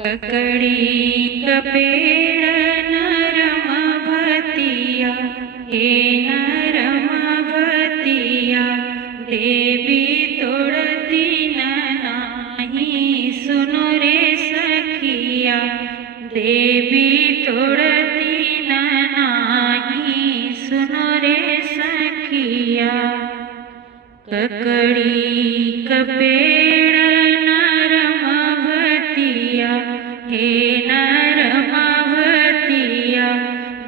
ककड़ी कपेड़ नरम भतिया, हे नरम भतिया, देवी तोड़ती नाही, सुनो रे सखिया, देवी तोड़ती नाही, सुनो रे सखिया। ककड़ी कपेड़ नरम भतिया, हे नरम भतिया,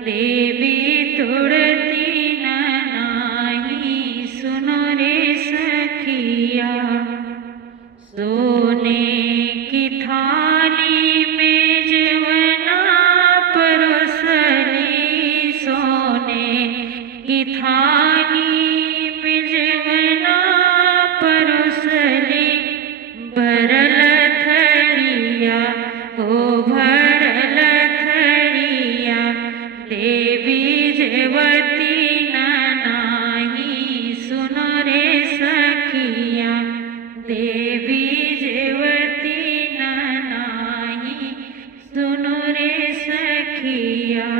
देवी तोड़ती नाही, सुनो रे सखिया। सोने की थाली में जवना परोसली, सोने की थाली में जवना परोसली, भरल थरिया, ओ भरल थरिया, देवी जेवती नाही, सुनो रे सखिया, देवी जेवती नाही, सुनो रे सखिया।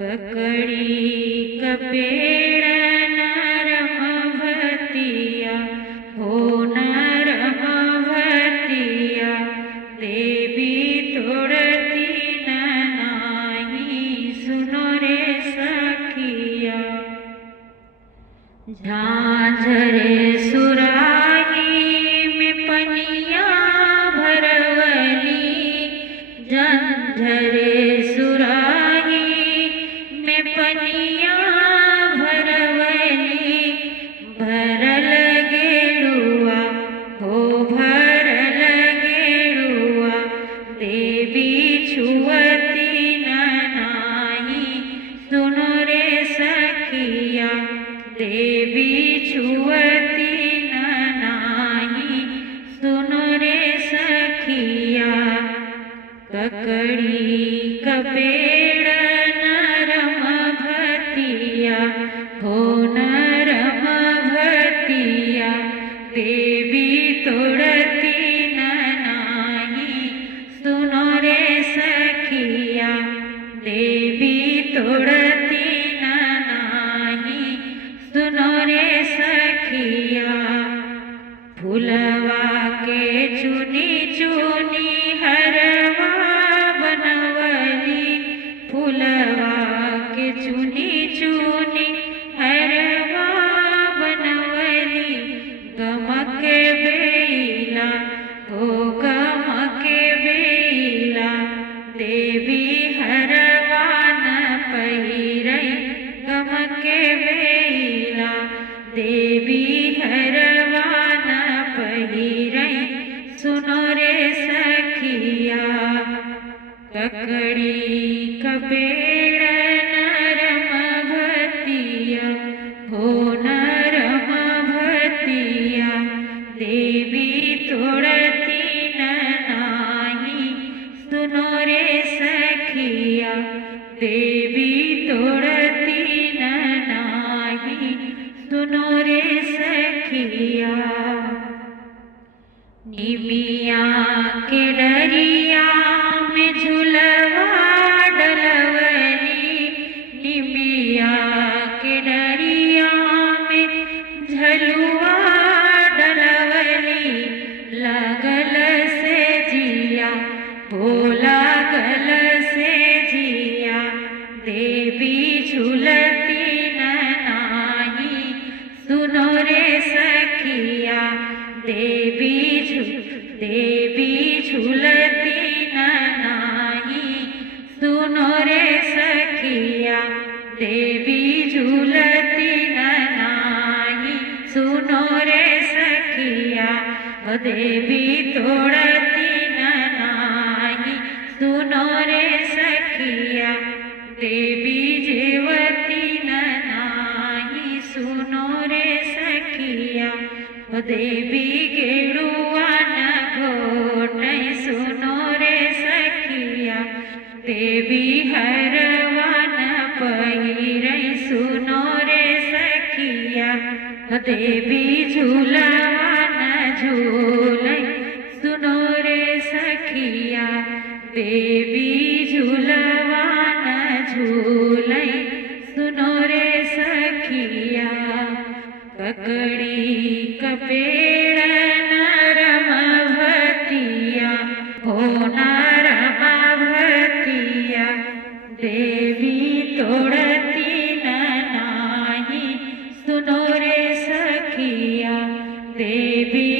ककड़ी कपेड़ नरम भतिया, हो नरम भतिया, देवी तोड़ती नाही, सुनो रे सखिया। झांझरे सुराही में पनिया भरवली, झांझरे सुराही में पनिया भरवली, भरल गेरुआ, हो भरल गेरुआ, देवी छुअती नाही, सुनो रे सखिया, देवी छुअती नाही, सुनो रे सखिया। ककड़ी कपेड़ नरम भतिया, हो नरम भतिया, देवी तोड़ती नाही, सुनो रे सखिया, देवी तोड़ती नाही, सुनो रे सखिया। फुलवा के चुनी चुनी हरवा बनवली, फुलवा के चुनी चुनी हरवा बनवली, गमक बेला, हो गमक बेला, देवी हरवा न पहिरई, गमक बेला, देवी हरवा न पहिरई, सुनो रे सखिया। ककड़ी कपेड़ नरम भतिया, हो नरम भतिया, देवी तोड़ती नाही, सुनो रे सखिया, देवी तोड़ती नाही, सुनो रे सखिया। निमिया के डरिया में झुलवा डलवली, निमिया के डरिया में झलुआ डलवली, लगल से जिया, हो लागल से जिया, देवी झुलती नाही, सुनो रे सखिया, देवी झुलती नाही, सुनो रे सखिया, देवी झुलती नाही, सुनो रे सखिया, देवी तोड़ती नाही, सुनो रे सखिया, देवी जेवती नाही, सुनो रे सखिया, देवी गेरुआ न घोटई, सुनो रे सखिया, देवी हरवा न पहिरई, सुनो रे सखिया, देवी झूलवा न झूलई, सुनो रे सखिया। देवी झूलवान झूलै सुनो रे सखिया ककड़ी कपेड़ नरमवतिया हो नरमवतिया देवी तोड़ती नाही सुनो रे सखिया देवी